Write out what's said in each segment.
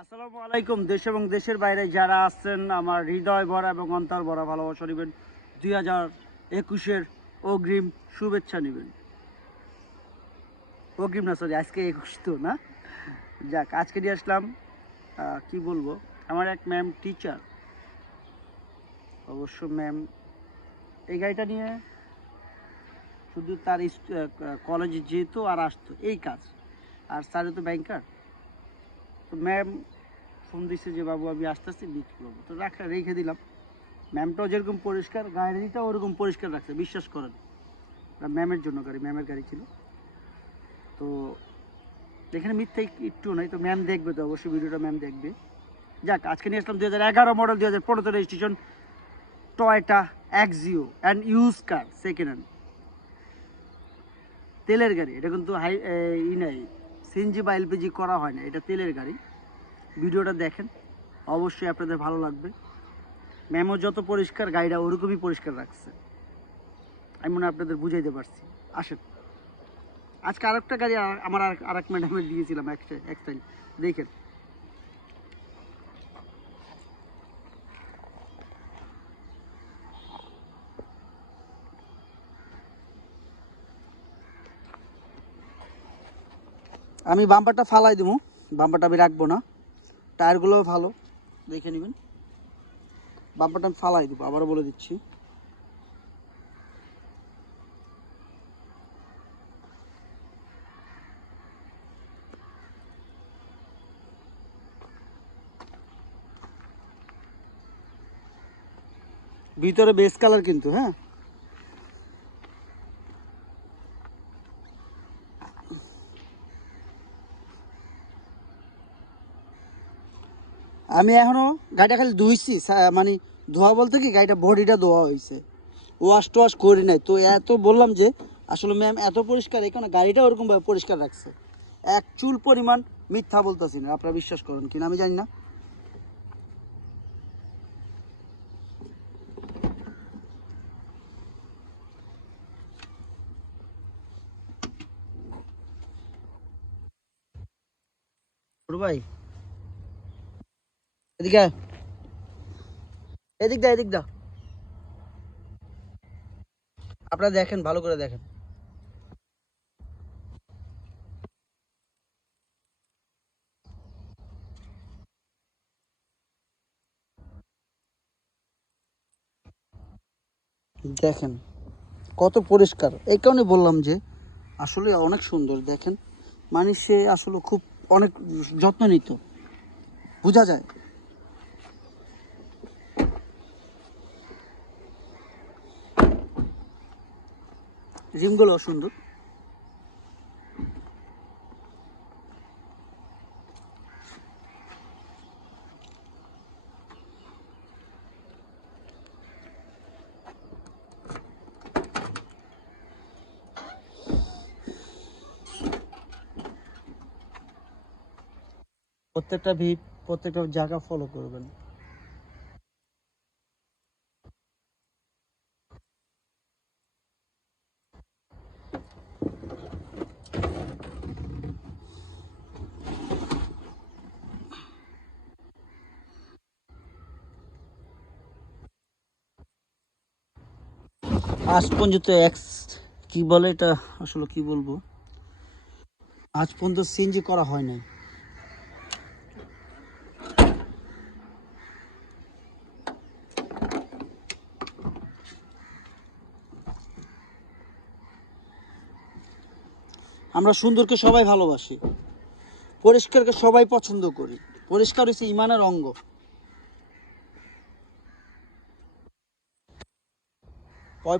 আসসালামু আলাইকুম। দেশ এবং দেশের বাইরে যারা আছেন আমার হৃদয় ভরা এবং অন্তর ভরা ভালোবাসা নেবেন। 2021-এর অগ্রিম শুভেচ্ছা নেবেন। অগ্রিম না, সরি, আজকে 21 তো না। যাক, আজকে নিয়ে আসলাম কি বলবো, আমার এক ম্যাম টিচার, অবশ্য ম্যাম এই গাড়িটা নিয়ে শুধু তার কলেজে যেত আর আসতো, এই কাজ। আর স্যারে তো ব্যাংকার। তো ম্যাম ফোন দিচ্ছে যে বাবু আমি আসতেছি, বিক্রি করবো, তো রেখে দিলাম। ম্যামটাও যেরকম পরিষ্কার, গাড়িটাও ওরকম পরিষ্কার রাখছে, বিশ্বাস করেন। ম্যামের জন্য গাড়ি, ম্যামের গাড়ি ছিল। তো এখানে মিথ্যা একটু নাই, তো ম্যাম দেখবে, তো অবশ্যই ভিডিওটা ম্যাম দেখবে। যাক, আজকে নিয়ে আসলাম 2011 model, 2015 registration Toyota Axio and use car, second hand তেলের গাড়ি। এটা কিন্তু নাই, সিএনজি বা এলপিজি করা হয় না, এটা তেলের গাড়ি। ভিডিওটা দেখেন, অবশ্যই আপনাদের ভালো লাগবে। ম্যামও যত পরিষ্কার, গাড়িটা ওরকমই পরিষ্কার রাখছে। আমি মনে হয় আপনাদের বুঝাইতে পারছি। আসেন, আজকে আরেকটা গাড়ি আমার আরেক ম্যাডামের দিয়েছিলাম একটা দেখেন। আমি বাম্পারটা ফালাই দেবো, বাম্পারটা আমি রাখবো না। টায়ারগুলোও ভালো, দেখে নেবেন। বাম্পারটা আমি ফালাই দেবো, আবারও বলে দিচ্ছি। ভিতরে বেস কালার কিন্তু, হ্যাঁ। আমি এখনো গাড়িটা খালি ধুইছি, মানে ধোয়া বলতে কি, গাড়িটা বডিটা ধোয়া হয়েছে, ওয়াশ টোয়াশ করি নাই। তো এত বললাম যে আসলে ম্যাম এত পরিষ্কার, এখানে গাড়িটা ওরকমভাবে পরিষ্কার রাখছে। এক চুল পরিমাণ মিথ্যা বলতেছি না, আপনারা বিশ্বাস করেন কিনা আমি জানি না। ভাই এদিকে আয়। এদিক দা, এদিক দা, আপনারা দেখেন, ভালো করে দেখেন। দেখেন কত পরিষ্কার, এই কারণে বললাম যে আসলে অনেক সুন্দর। দেখেন, মানে সে আসলে খুব অনেক যত্ন নিত, বোঝা যায়। রিমগুলো সুন্দর। প্রত্যেকটা ভিট, প্রত্যেকটা জায়গা ফলো করবেন। আজ পর্যন্ত কি বলে এটা, আসলে কি বলবো, আজ পর্যন্ত সিএনজি করা হয় নাই। আমরা সুন্দরকে সবাই ভালোবাসি, পরিষ্কারকে সবাই পছন্দ করি। পরিষ্কার হচ্ছে ইমানের অঙ্গ।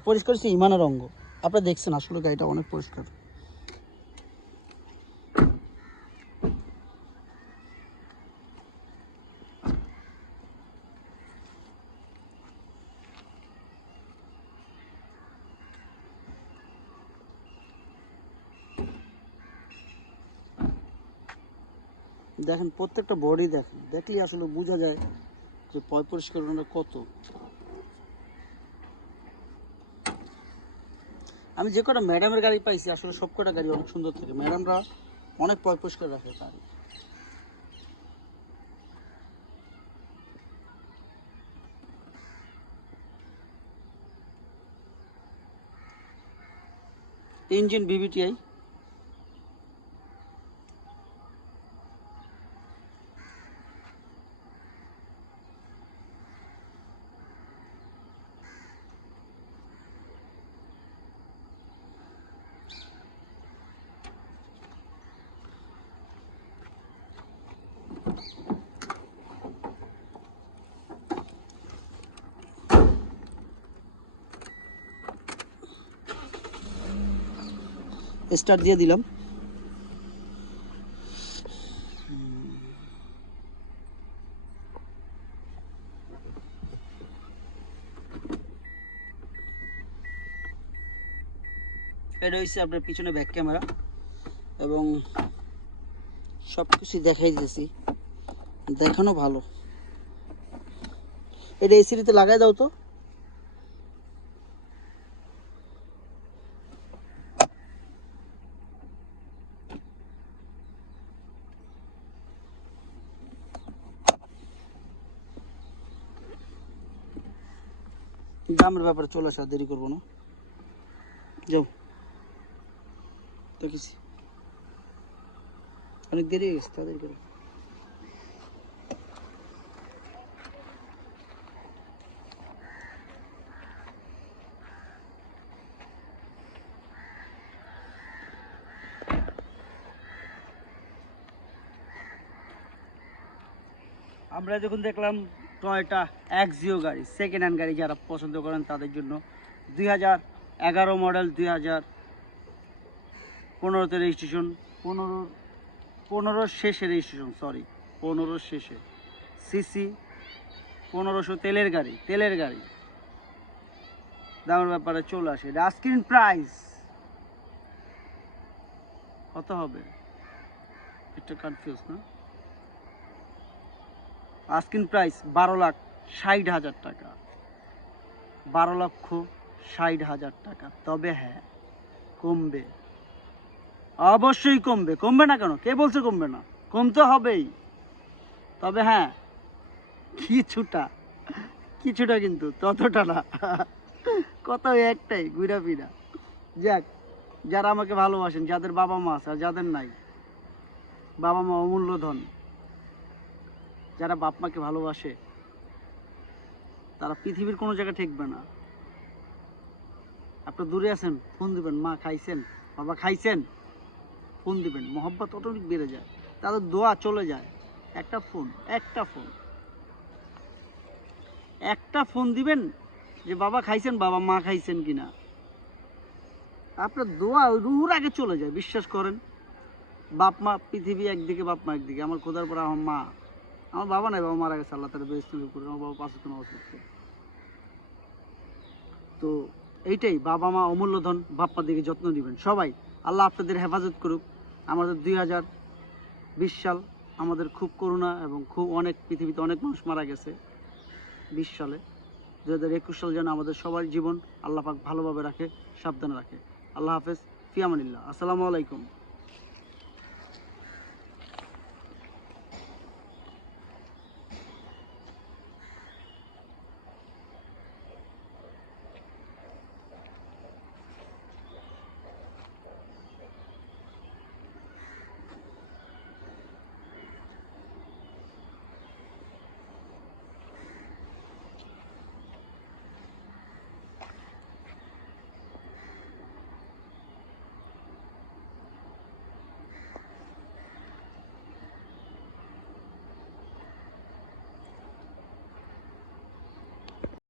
পরিষ্কার হচ্ছে ইমানের অঙ্গ। আপনারা দেখছেন আসলে গাড়িটা অনেক পরিষ্কার। দেখেন প্রত্যেকটা বডি, দেখেন, দেখলে আসলে বোঝা যায় যে পরিষ্কার কত। আমি যে কটা ম্যাডামের গাড়ি পাইছি, আসলে সব কটা গাড়ি অনেক সুন্দর থাকে। ম্যাডামরা অনেক পরিষ্কার রাখে গাড়ি। Engine VVTi. স্টার্ট দিয়ে দিলাম। এটা হচ্ছে আপনার পিছনে ব্যাক ক্যামেরা এবং সব কিছু দেখাই দিতেছি, দেখানো ভালো। এটা এসিতে লাগাই দাও তো। দামের ব্যাপারে চলে আসা, দেরি করবো না, যাও। দেখেছি অনেক দেরি হয়ে গেছে, তাদের করে। আমরা যখন দেখলাম টয়োটা এক্সিও গাড়ি, সেকেন্ড হ্যান্ড গাড়ি যারা পছন্দ করেন তাদের জন্য 2011 মডেল, 2015তে রেজিস্ট্রেশন, 15 শেষে রেজিস্ট্রেশন, সরি 15 শেষে, সিসি 1500, তেলের গাড়ি। দামের ব্যাপারে চলে আসে। আস্কিং প্রাইস কত হবে? একটু কনফিউজ না? আস্কিং প্রাইস 12,60,000 টাকা, 12,60,000 টাকা। তবে হ্যাঁ, কমবে, অবশ্যই কমবে। কমবে না কেন? কে বলছে কমবে না? কমতে হবেই। তবে হ্যাঁ, কিছুটা কিন্তু, ততটা না। কত একটাই, ঘুরা ফিরা। যাক, যারা আমাকে ভালোবাসেন, যাদের বাবা মা আছে আর যাদের নাই, বাবা মা অমূল্য ধন, যারা বাপ মাকে ভালোবাসে তারা পৃথিবীর কোনো জায়গায় ঠেকবে না। আপনার দূরে আছেন, ফোন দিবেন, মা খাইছেন, বাবা খাইছেন, ফোন দিবেন, মহব্বত অটোমেটিক বেড়ে যায়, তাদের দোয়া চলে যায়। একটা ফোন দিবেন যে বাবা খাইছেন, বাবা মা খাইছেন কিনা, আপনার দোয়া রুহুর আগে চলে যায়, বিশ্বাস করেন। বাপ মা পৃথিবী একদিকে, বাপ মা একদিকে। আমার খোদার পর আমার মা, আমার বাবা নাই, বাবা মারা গেছে, আল্লাহ তাআলা বেহেশতে করে। আমার বাবা 5 ওয়াক্ত নামাজ পড়তো। তো এইটাই, বাবা মা অমূল্য ধন, বাপ মার দিকে যত্ন দিবেন সবাই। আল্লাহ আপনাদের হেফাজত করুক। আমাদের 2020 সাল আমাদের খুব করুণা এবং খুব অনেক, পৃথিবীতে অনেক মানুষ মারা গেছে 20 সালে। 2021 সাল যেন আমাদের সবার জীবন আল্লাহ পাক ভালোভাবে রাখে, সাবধানে রাখে। আল্লাহ হাফেজ, ফি আমানিল্লাহ। আসসালামু আলাইকুম।